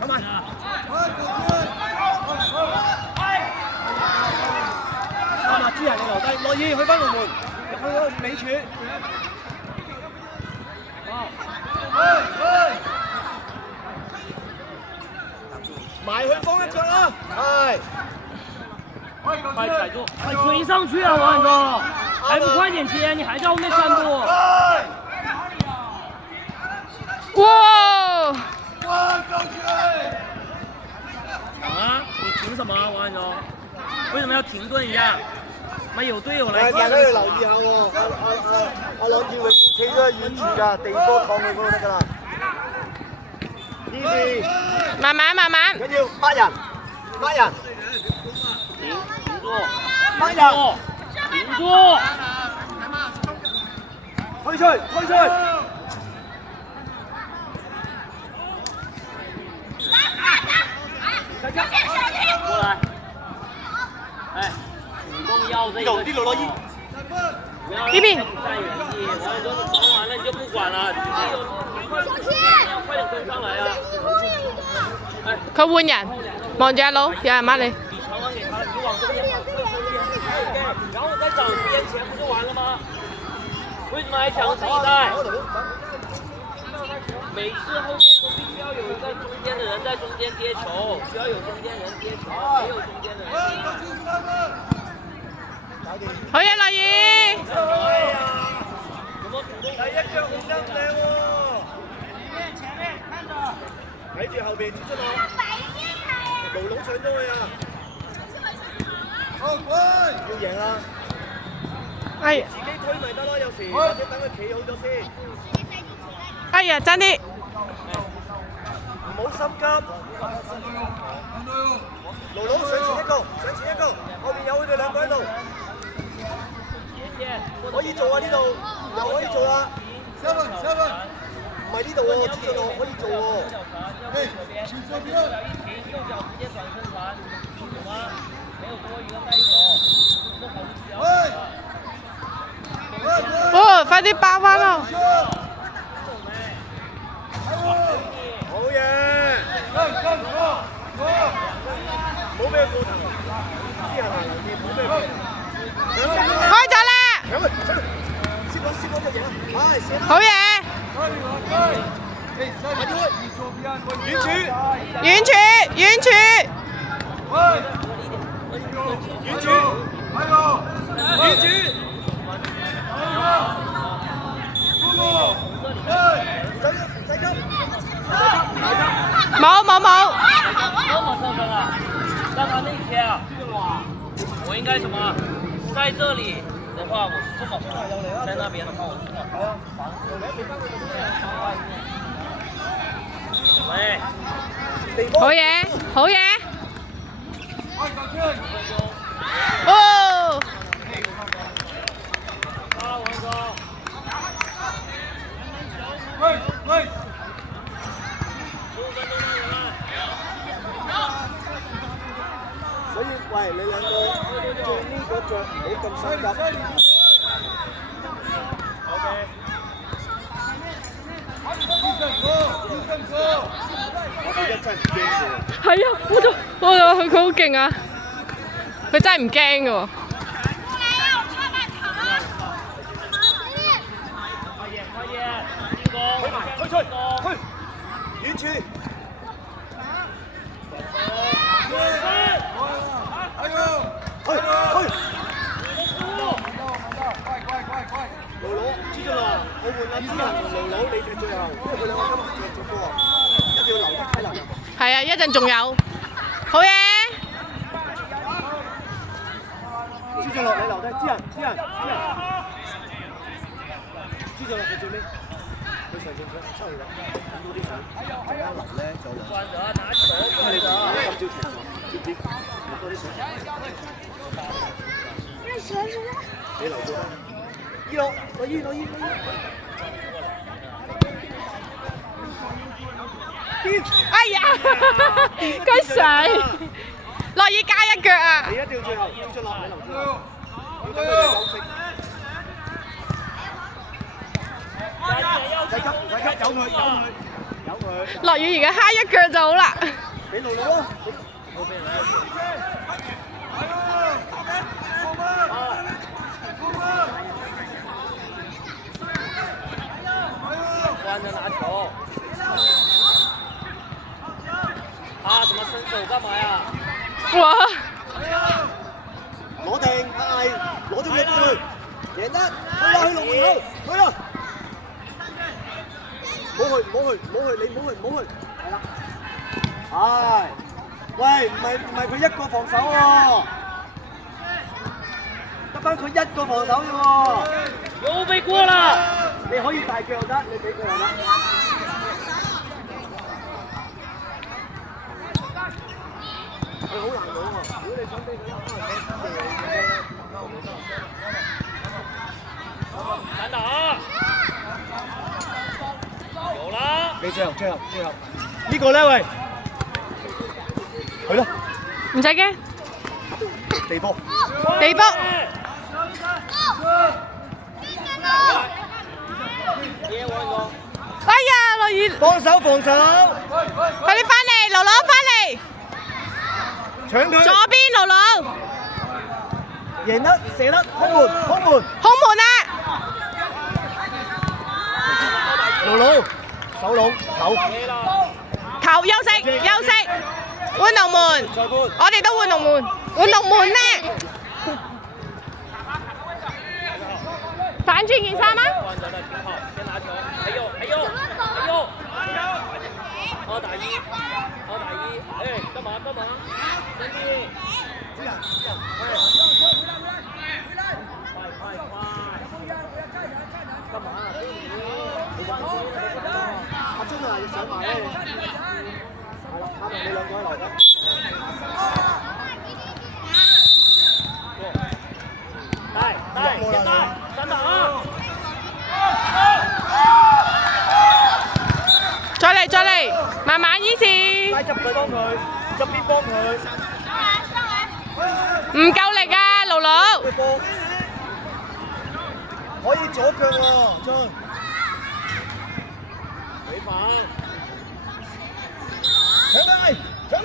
走埋。啱啊！之人你留低，樂意去翻龍門，入去嗰個尾柱。埋去幫一腳啦，係。快踩住，快追上去啊，王哥！还不快点切，你还在后面散步。哇！啊！你停什么，王安忠？为什么要停顿一下？咪有隊友嚟。大家要留意下喎，阿朗志永企咗喺遠處㗎，地波抗佢嗰度得㗎啦。慢慢慢慢。緊要8人，8人。停住8人。停住。推出去，推出去。過來。哎，主動要這個。呢度落衣。呢邊。站原地，王安忠傳完了你就不管了，你快點跟上來啊！佢換人，望住阿佬，有人抹你。你傳完給他，你往中間跑，然後再找邊前不就完了嗎？為什麼還搶自己帶？每次後面都必須要有一個中間的人在中間接球，需要有中間人接球，沒有中間的人接球。好嘢，樂意。第一腳好得靚喎。睇住後邊出落。盧龍上咗去啊！要贏啊！哎呀！自己推咪得咯，有時或者等佢企好咗先。哎呀，爭啲！唔好心急。盧龍上前一個，上前一個，後邊有佢哋兩個喺度。可以做啊！呢度又可以做啊！唔係呢度喎，接住落可以做喎。哦，快啲爆翻咯！好嘢！冇咩過頭，之後留意冇咩過頭。開咗啦！先攞隻嘢啦！好嘢！遠處，遠處，遠處。遠處，遠處。冇冇冇。多麼上分啊！讓他內切啊！我應該什麼？在這裡的話，我是這麼防；在那邊的話，我是這麼防。喂，好嘢，好嘢。哦！所以喂，你兩個做呢個腳唔好咁心急。我哋一真係唔驚嘅。係啊，佢好勁啊！佢真係唔驚嘅喎。推出，去，遠處。盧盧，知咗啦，我換阿之恒同盧盧，你哋最後，因為佢兩個今日踢咗波啊，一定要留啲體能。係啊，一陣仲有，好嘢！知咗落，你留低，之恒，知咗落佢最尾，佢上出去啦，咁多啲水，陣間流咧就流。因為你今朝停咗，知唔知？多啲水。你留咗啦。依落，攞依。哎呀，佢水，樂意加一腳啊！你一定要最後，接咗落，你留住。要等佢哋休息。唔使急，由佢。落雨而家揩一腳就好啦。俾路路啊！关着拿球。啊！怎么伸手干嘛呀？哇！攞定，係攞咗佢去，贏得，去啦去龍門口，去啦！唔好去，唔好去，唔好去，你唔好去，唔好去，係啦。係，喂，唔係佢一個防守喎，得翻佢一個防守啫喎。又被過啦！你可以大腳又得，你俾佢又得。佢好難攞喎，如果你想俾佢可能難打，有啦！你最後，呢個咧喂，去啦，唔使驚，地波，地波。哎呀，落雨！幫手防守，快啲翻嚟，盧盧翻嚟，搶佢，左邊盧盧，贏得射得，空門，空門啊！盧盧，手籠頭，球休息，換龍門，裁判，我哋都換龍門，換龍門咧，反轉件衫啊！端着的挺好，先拿球，还有，2打1，哎，干嘛？兄弟，快，干嘛？阿鐘啊，要上埋咧，係啦，啱啱你兩個喺來緊。帶，先帶，真打！再嚟，慢慢依次，拉側佢幫佢，側邊幫佢，唔夠力啊，盧盧。佢波可以左腳喎，張。回防，搶佢！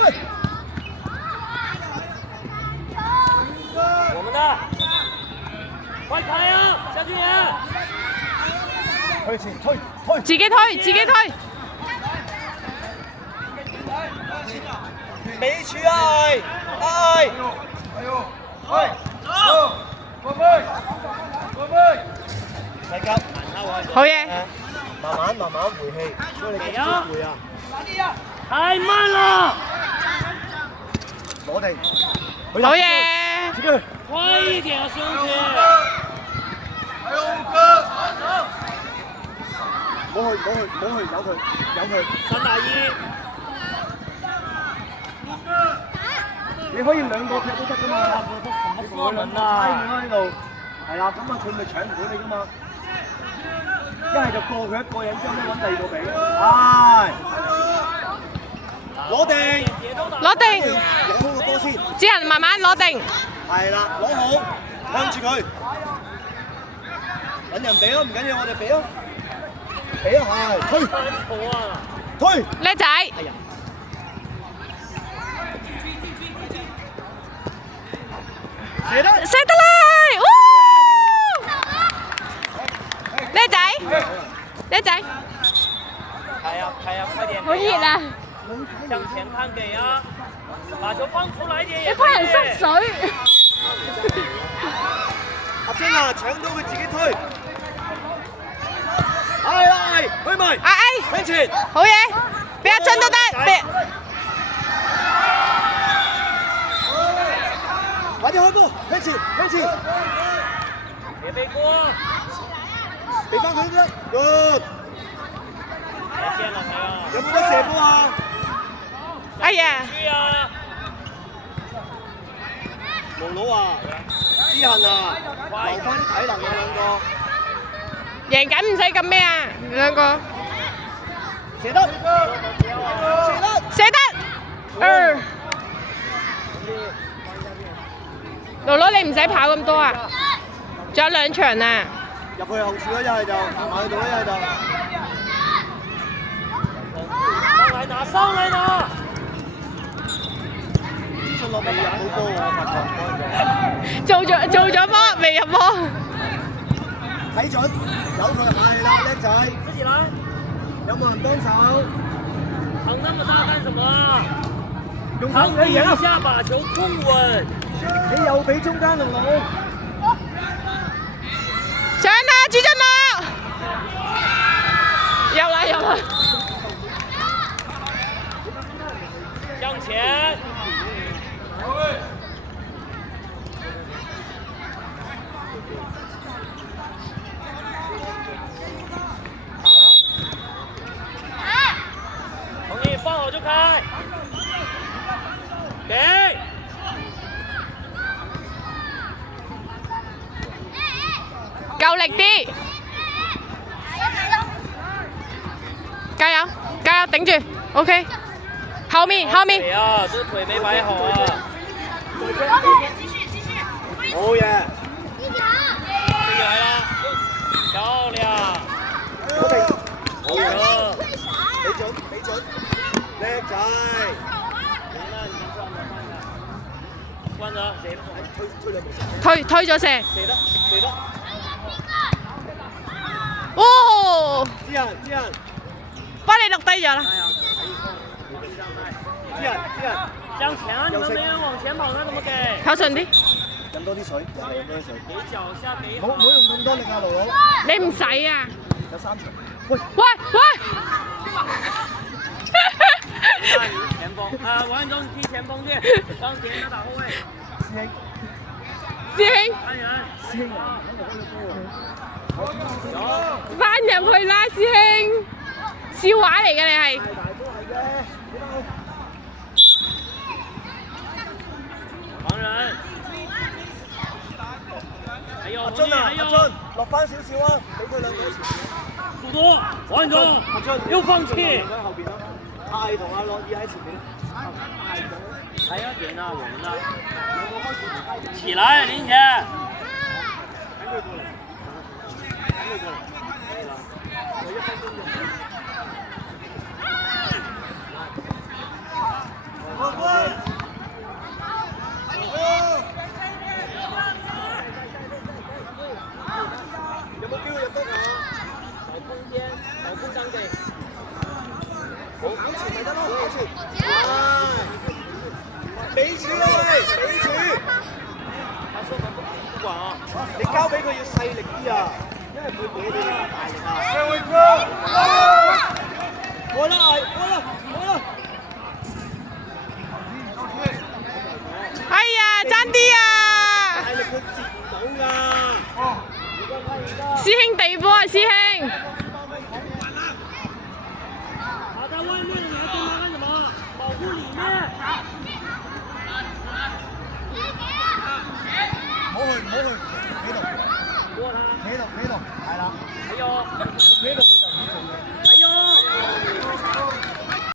我們的，快開啊，夏俊言！向前推，自己推。美處係，細急，好嘢，慢慢回氣，所以你幾回啊？太慢了，攞定，好嘢，自己去，快一點啊，兄弟！唔好去，由佢。3打1，你可以兩個踢都得噶嘛，什麼射門啊？喺度，係啦，咁啊佢咪搶唔到你噶嘛？一係就過佢一個人之後咧揾第二個俾，攞定，攞好個波先，只能慢慢攞定。係啦，攞好，向住佢，揾人俾咯，唔緊要，我哋俾咯，俾啊，係，推，叻仔，係啊。射得啦！叻仔，開啊，快點！好熱啊！向前看給啊！把球放出來點！你怕人濕水。阿晶啊，搶到佢自己推，係，去埋，向前，好嘢，俾阿珍都得，快啲開波，向前，別背過，俾翻佢啦，good，有冇得射波啊？哎呀，毛佬啊，之恒啊，留翻啲體能啊兩個，贏緊唔使咁咩啊，兩個，射得，盧盧你唔使跑咁多啊，仲有2場啊。入去後處啦，一係就埋去度啦，一係就。落未入到波喎，發覺。做咗波未入波。睇準，有佢係啦，叻仔。自己來。有冇人幫手？扛那麼大幹什麼？用扛低一下，把球控穩。你又俾中間龍龍。上啦，主進啦！有啦。向前。同意，放好就開。給。夠力啲，加油，頂住 ，OK。後面。哎呀，這腿沒擺好啊！好嘢。自己來了，漂亮。好球。俾準，叻仔。關咗，推咗射。射得。哦！啲人，幫你錄低咗啦。啲人，向前啊！你們沒人往前跑，那怎麼給？跑順啲。飲多啲水，飲多啲水。給腳下給唔好用咁多力啊，盧盧。你唔使啊。有3場。喂。那你是前鋒啊，王安忠踢前鋒去，當前他打後衛。師兄，安源。翻入去啦，師兄。笑話嚟嘅你係。黃仁。還有阿俊啊，落翻少少啊，俾佢兩個一齊。速度，黃安忠又放棄。阿毅同阿樂意喺前面。還要點啊，我們呢？起來，林前。有冇機會入得啊？找空間，找空檔給。好，往前咪得咯，往前。俾柱啦喂，俾柱。不管啊，你交俾佢要細力啲啊，因為佢俾你大力啊。過啦，哎呀，爭啲啊！大力佢接唔到㗎。師兄地波啊，師兄。跑在外面，你還跟他幹什麼？保護裡面。唔好去，企度，係啦。還有。企度。